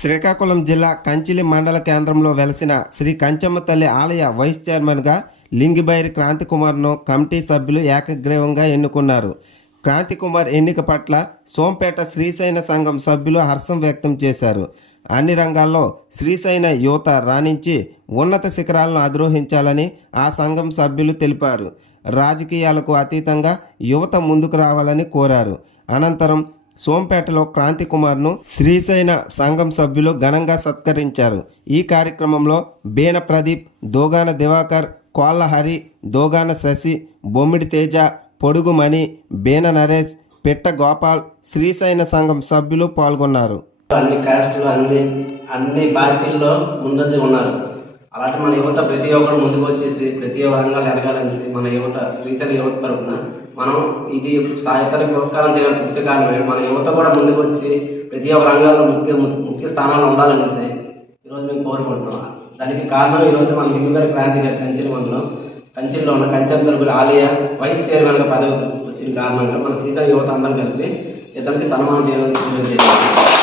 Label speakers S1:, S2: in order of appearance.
S1: శ్రీకాకుళం జిల్లా కంచిలి మండల కేంద్రంలో వెలసిన శ్రీ కంచమ్మ తల్లి ఆలయ వైస్ చైర్మన్గా లింగిబైరి క్రాంతికుమార్ను కమిటీ సభ్యులు ఏకగ్రీవంగా ఎన్నుకున్నారు. క్రాంతికుమార్ ఎన్నిక పట్ల సోంపేట శ్రీశైన సంఘం సభ్యులు హర్షం వ్యక్తం చేశారు. అన్ని రంగాల్లో శ్రీశైన యువత రాణించి ఉన్నత శిఖరాలను అధిరోహించాలని ఆ సంఘం సభ్యులు తెలిపారు. రాజకీయాలకు అతీతంగా యువత ముందుకు రావాలని కోరారు. అనంతరం సోంపేటలో క్రాంతి కుమార్ను శ్రీశైన సంఘం సభ్యులు ఘనంగా సత్కరించారు. ఈ కార్యక్రమంలో బీన ప్రదీప్ దోగాన దివాకర్ కోళ్ళ హరి దోగాన శశి బొమ్మిడి తేజ పొడుగుమణి బీన నరేష్ పిట్ట గోపాల్ శ్రీశైన సంఘం సభ్యులు పాల్గొన్నారు.
S2: అన్ని కాస్టులు అన్ని అన్ని పార్టీల్లో ముందంజ ఉన్నారు. అలాంటి మన యువత ప్రతి ఒక్కరు ముందుకు వచ్చేసి ప్రతి ఒక్క రంగాలు ఎదగాలనేసి మన యువత శ్రీశైల యువత తరఫున మనం ఇది ఇతర పురస్కారం చేయడం ముఖ్య కారణం మన యువత కూడా ముందుకు వచ్చి ప్రతి ఒక్క రంగాల్లో ముఖ్య ముఖ్య స్థానాలు ఉండాలనేసి ఈరోజు మేము కోరుకుంటున్నాం. దానికి కారణం ఈరోజు మన లింగు క్రాంతి గారి కంచెల మండలం కంచెల్లో ఉన్న కంచెల తరపుల ఆలయ వైస్ చైర్మన్గా పదవి వచ్చిన కారణంగా మన సీత యువత అందరూ కలిపి ఇతనికి సన్మానం చేయడం జరిగింది.